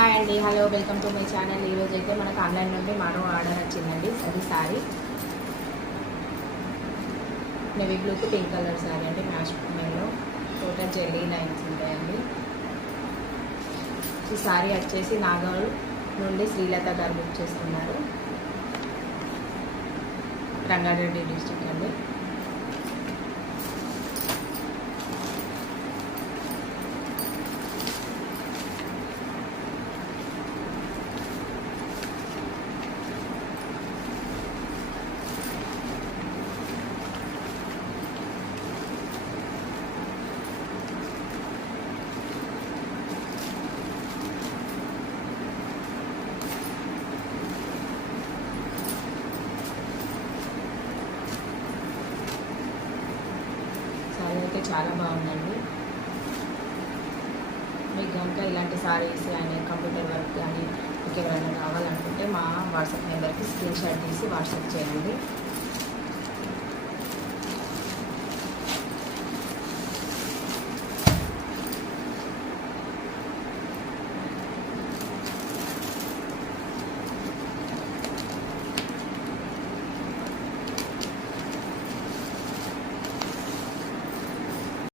హాయ్ అండి, hello, welcome to my channel. ఈరోజు అయితే మనకు ఆన్లైన్ నుండి మరో ఆర్డర్ వచ్చిందండి. అది శారీ నేవీ బ్లూకి పింక్ కలర్ శారీ అండి, మ్యాష్ మెయిన్లో టోటల్ జెల్లీ లైన్స్ ఉంటాయండి. ఈ శారీ వచ్చేసి నాగోల్ నుండి శ్రీలత గారు బుక్ చేస్తున్నారు, రంగారెడ్డి డిస్ట్రిక్ట్ అండి. శారీ అయితే చాలా బాగుందండి. మీకు కనుక ఇలాంటి శారీస్ కానీ కంప్యూటర్ వర్క్ కానీ మీకు ఎవరైనా కావాలనుకుంటే మా వాట్సాప్ నెంబర్కి స్క్రీన్ షాట్ తీసి వాట్సాప్ చేయండి.